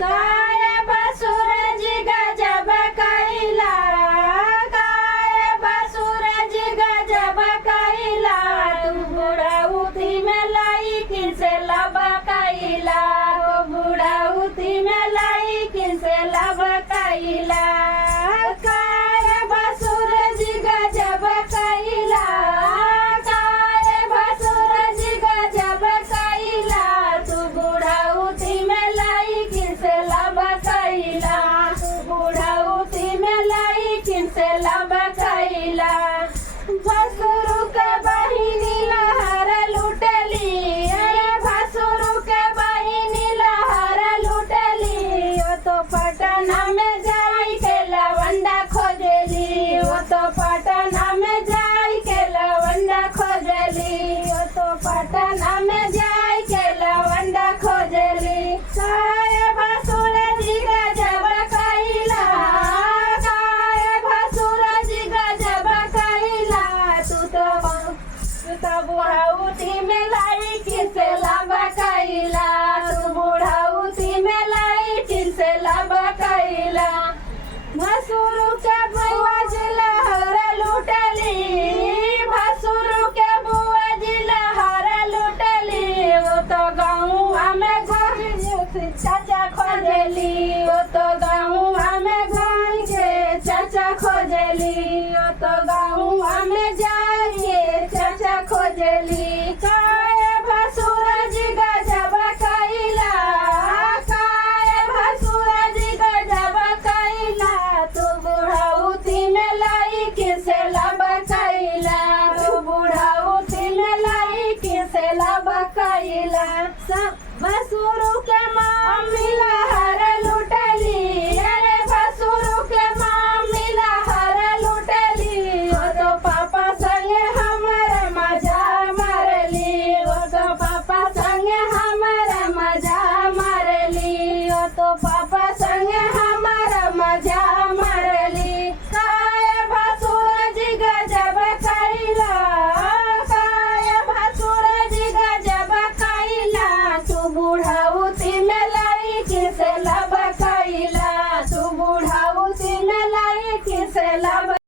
काय बसुरज गजब कैला, काय बसुरज गजब कैला, तू बुढ़ाउती में लाई किसे लब कैला, बुढ़ाउती में लाई किसे लब कैला। काय बसुरज गजब कैला, काय बसुरज गजब कैला, तू बुढ़ाउती में लाई किसे लब कैला, बुढ़ाउती में लाई किसे लब कैला। भसुरु के बहिनी लहर लुटली, भसुरु के बहिनी लहर लुटली, ओ तो पटना में जाई के लवंडा खोजली, ओ तो पटना में जाई के लवंडा खोजली, ओ तो पटना में जाई के लवंडा खोजली। काय भसुरज गजब कैला, काय भसुरज गजब कैला, तू तो बुढ़ाउती में लाई किसे लब कैला, तू बुढ़ाउती में लाई किसे लब कैला। भसुरु के बुआज लहर लुटली, भसुरु के बुआज लहर लुटली, वो तो गाँव में घर चाचा खोजली, वो तो गाँव